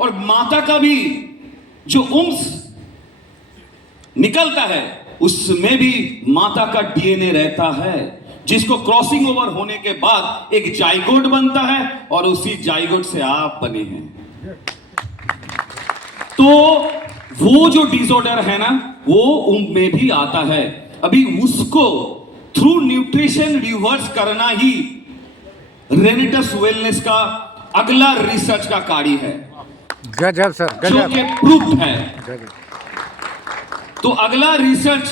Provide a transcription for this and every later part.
और माता का भी जो उम्स निकलता है उसमें भी माता का डीएनए रहता है, जिसको क्रॉसिंग ओवर होने के बाद एक जाइगोट बनता है और उसी जाइगोट से आप बने हैं। तो वो जो डिसऑर्डर है ना, वो उम्र में भी आता है। अभी उसको थ्रू न्यूट्रिशन रिवर्स करना ही रेनिटस वेलनेस का अगला रिसर्च का कार्य है। गजब सर, जो गजब। कि प्रूफ है। गजब। तो अगला रिसर्च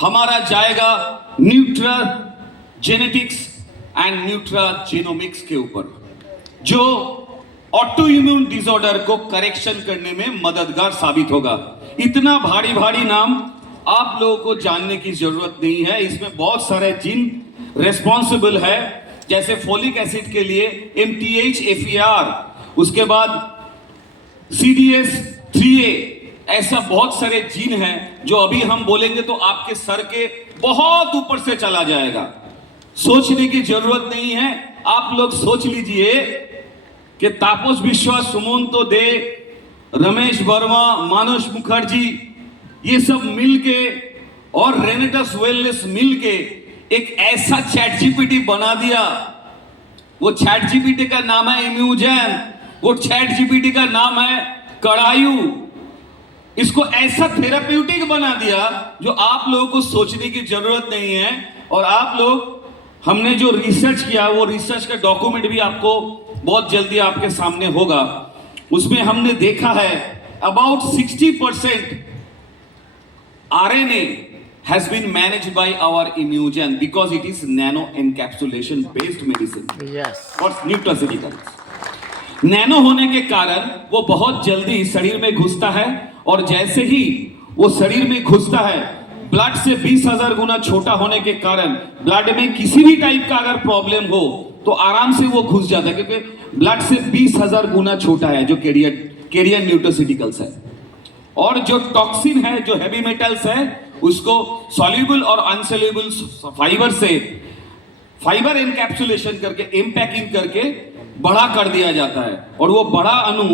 हमारा जाएगा Nutra genetics and Nutra genomics के ऊपर, जो ऑटो इम्यून डिसऑर्डर को करेक्शन करने में मददगार साबित होगा। इतना भारी भारी नाम आप लोगों को जानने की जरूरत नहीं है। इसमें बहुत सारे जीन रेस्पॉन्सिबल है, जैसे फोलिक एसिड के लिए MTH FER, उसके बाद CDS3A, ऐसा बहुत सारे जीन हैं जो अभी हम बोलेंगे तो आपके सर के बहुत ऊपर से चला जाएगा। सोचने की जरूरत नहीं है। आप लोग सोच लीजिए कि तापस विश्वास, सुमंतो दे, रमेश वर्मा, मानुष मुखर्जी, ये सब मिलके और रेनिटस वेलनेस मिलके एक ऐसा चैट जीपीटी बना दिया। वो चैट जीपीटी का नाम है इम्यूजन, वो चैट जीपीटी का नाम है कड़ायु। इसको ऐसा थेराप्यूटिक बना दिया जो आप लोगों को सोचने की जरूरत नहीं है। और आप लोग, हमने जो रिसर्च किया वो रिसर्च का डॉक्यूमेंट भी आपको बहुत जल्दी आपके सामने होगा। उसमें हमने देखा है about 60% RNA has been managed by our Immugen because it is nano encapsulation based medicine Yes. और न्यूट्रास्यूटिकल्स। नैनो होने के कारण वो बहुत जल्दी शरीर में घुसता है, और जैसे ही वो शरीर में घुसता है, ब्लड से 20,000 गुना छोटा होने के कारण ब्लड में किसी भी टाइप का अगर प्रॉब्लम हो तो आराम से वो घुस जाता है, क्योंकि ब्लड से 20,000 गुना छोटा है जो कैरियर न्यूट्रास्यूटिकल्स है। और जो टॉक्सिन है, जो हैवी मेटल्स है, उसको सॉल्युबल और अनसॉल्युबल फाइबर से फाइबर एनकैप्सुलेशन करके, इम्पैकिंग करके बड़ा कर दिया जाता है। और वो बड़ा अणु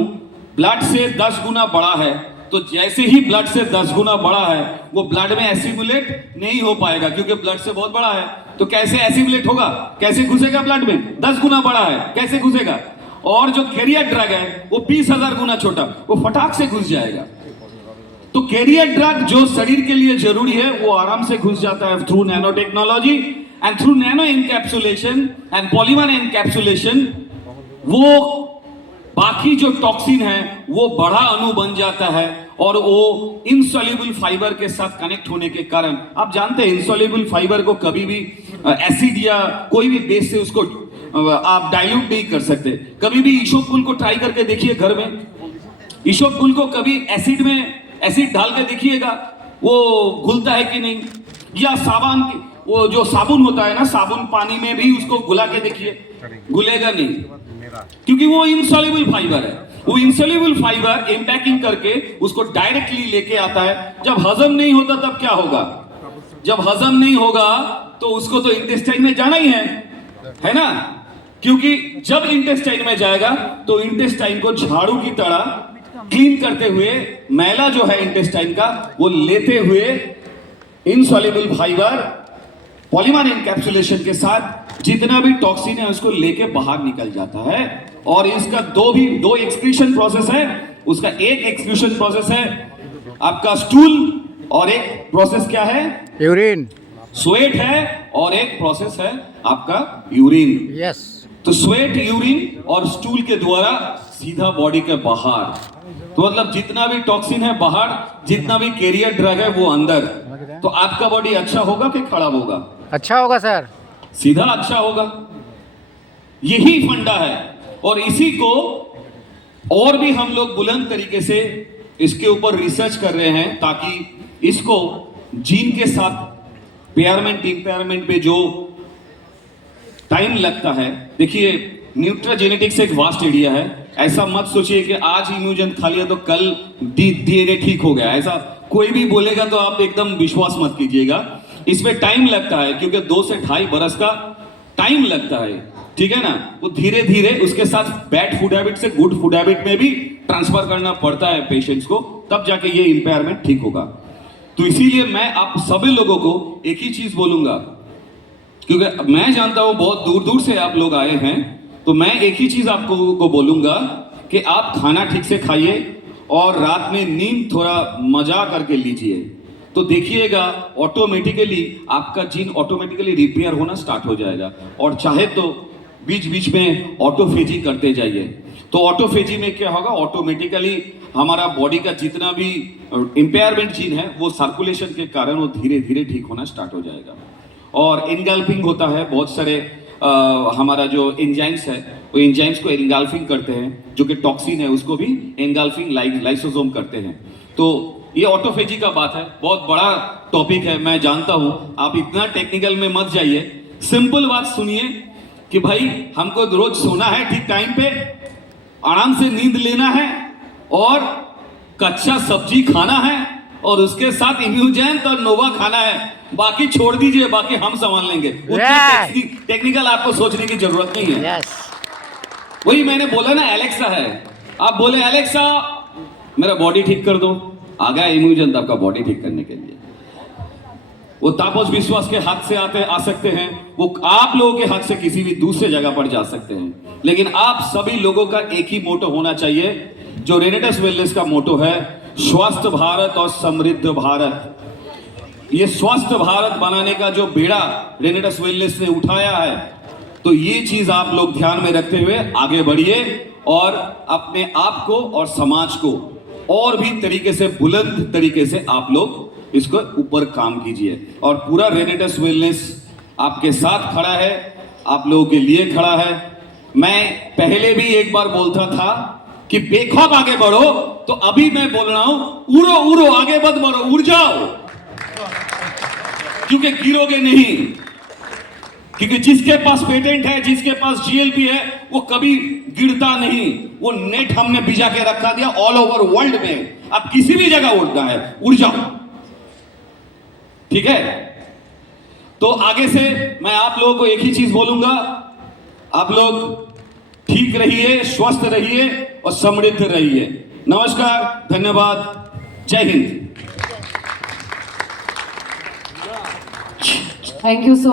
ब्लड से 10 गुना बड़ा है, तो जैसे ही ब्लड से 10 गुना बड़ा है वो ब्लड में एसिमुलेट नहीं हो पाएगा, क्योंकि ब्लड से बहुत बड़ा है। तो कैसे एसिमुलेट होगा, कैसे घुसेगा ब्लड में? 10 गुना बड़ा है, कैसे घुसेगा? और जो कैरियर ड्रग है वो 20,000 गुना छोटा, वो फटाक से घुस जाएगा। तो कैरियर ड्रग जो शरीर के लिए जरूरी है वो आराम से घुस जाता है through nano technology and through nano encapsulation and polymer encapsulation. वो बाकी जो टॉक्सिन है वो बड़ा अणु बन जाता है, और वो इनसॉल्युबल फाइबर के साथ कनेक्ट होने के कारण, आप जानते हैं इनसॉल्युबल फाइबर को कभी भी एसिड या कोई भी बेस से उसको आप डाइल्यूट नहीं कर सकते। कभी भी ईशोपुल को ट्राई करके देखिए घर में, ईशोपुल को कभी एसिड में एसिड डाल के देखिएगा वो घुलता है कि नहीं। या साबुन, वो जो साबुन होता है ना, साबुन पानी में भी उसको घुला के देखिए, घुलेगा नहीं, क्योंकि वो इनसॉल्युबल फाइबर है। वो इनसॉल्युबल फाइबर इम्पैकिंग करके उसको डायरेक्टली लेके आता है। जब हजम नहीं होता तब क्या होगा? जब हजम नहीं होगा तो उसको तो इंटेस्टाइन में जाना ही है ना, क्योंकि जब इंटेस्टाइन में जाएगा तो इंटेस्टाइन को झाड़ू की तरह क्लीन करते हुए, मैला जो है इंटेस्टाइन का वो लेते हुए इनसॉल्युबल फाइबर पॉलीमर एनकैप्सुलेशन के साथ जितना भी टॉक्सिन है उसको लेके बाहर निकल जाता है। और इसका दो एक्सक्रीशन प्रोसेस है। उसका एक एक्सक्रीशन प्रोसेस है आपका स्टूल, और एक प्रोसेस क्या है? यूरिन, स्वेट है, और एक प्रोसेस है आपका यूरिन। यस। तो स्वेट, यूरिन और स्टूल के द्वारा सीधा बॉडी के बाहर। तो मतलब जितना भी टॉक्सिन है बाहर, जितना भी कैरियर ड्रग है वो अंदर। तो आपका बॉडी अच्छा होगा कि खराब होगा? अच्छा होगा सर, सीधा अच्छा होगा। यही फंडा है, और इसी को और भी हम लोग बुलंद तरीके से इसके ऊपर रिसर्च कर रहे हैं, ताकि इसको जीन के साथ पेयरमेंट इंपेयरमेंट पे जो टाइम लगता है, देखिए न्यूट्राजेनेटिक्स एक वास्ट एरिया है। ऐसा मत सोचिए कि आज इम्यूजन खा लिया तो कल डीएनए ठीक हो गया। ऐसा कोई भी बोलेगा तो आप एकदम विश्वास मत कीजिएगा। इसमें टाइम लगता है, क्योंकि 2 से 2.5 बरस का टाइम लगता है। ठीक है ना, वो धीरे धीरे उसके साथ बैड फूड हैबिट से गुड फूड हैबिट में भी ट्रांसफर करना पड़ता है पेशेंट्स को, तब जाके ये इंपेयरमेंट ठीक होगा। तो इसीलिए मैं आप सभी लोगों को एक ही चीज बोलूंगा, क्योंकि मैं जानता हूं बहुत दूर दूर से आप लोग आए हैं, तो मैं एक ही चीज आपको को बोलूंगा कि आप खाना ठीक से खाइए और रात में नींद थोड़ा मजा करके लीजिए, तो देखिएगा ऑटोमेटिकली आपका जीन ऑटोमेटिकली रिपेयर होना स्टार्ट हो जाएगा। और चाहे तो बीच बीच में ऑटोफेजी करते जाइए, तो ऑटोफेजी में क्या होगा, ऑटोमेटिकली हमारा बॉडी का जितना भी इंपेयरमेंट जीन है वो सर्कुलेशन के कारण वो धीरे धीरे ठीक होना स्टार्ट हो जाएगा। और एनगल्फिंग होता है, बहुत सारे हमारा जो एंजाइम्स है वो एंजाइम्स को एनगल्फिंग करते हैं, जो कि टॉक्सिन है उसको भी एनगल्फिंग लाइसोसोम करते हैं। तो ये ऑटोफेजी का बात है, बहुत बड़ा टॉपिक है, मैं जानता हूं, आप इतना टेक्निकल में मत जाइए, सिंपल बात सुनिए कि भाई हमको रोज सोना है ठीक टाइम पे, आराम से नींद लेना है और कच्चा सब्जी खाना है और उसके साथ इम्यूजेंट और नोवा खाना है, बाकी छोड़ दीजिए, बाकी हम संभाल लेंगे। टेक्निकल आपको सोचने की जरूरत नहीं है। वही मैंने बोला ना, एलेक्सा है, आप बोले एलेक्सा मेरा बॉडी ठीक कर दो, आ गया इम्यूजेंट आपका बॉडी ठीक करने के लिए। वो तापस विश्वास के हाथ से आ सकते हैं, वो आप लोगों के हाथ से किसी भी दूसरे जगह पर जा सकते हैं, लेकिन आप सभी लोगों का एक ही मोटो होना चाहिए, जो रेनेटस वेलनेस का मोटो है, स्वस्थ भारत और समृद्ध भारत। ये स्वस्थ भारत बनाने का जो बेड़ा रेनेटस वेलनेस ने उठाया है, तो ये चीज आप लोग ध्यान में रखते हुए आगे बढ़िए और अपने आप को और समाज को और भी तरीके से, बुलंद तरीके से आप लोग इसको ऊपर काम कीजिए। और पूरा रेनेटस वेलनेस आपके साथ खड़ा है, आप लोगों के लिए खड़ा है। मैं पहले भी एक बार बोलता था कि बेखौफ आगे बढ़ो, तो अभी मैं बोल रहा हूं उड़ो उड़ो, आगे मत बढ़ो, उड़ जाओ, क्योंकि गिरोगे नहीं। क्योंकि जिसके पास पेटेंट है, जिसके पास जीएलपी है, वो कभी गिरता नहीं। वो नेट हमने बिछा के रखा दिया ऑल ओवर वर्ल्ड में, अब किसी भी जगह उड़ना है, उड़ जाओ, ठीक है। तो आगे से मैं आप लोगों को एक ही चीज बोलूंगा, आप लोग ठीक रहिए, स्वस्थ रहिए और समृद्ध रहिए। नमस्कार, धन्यवाद, जय हिंद। Thank you so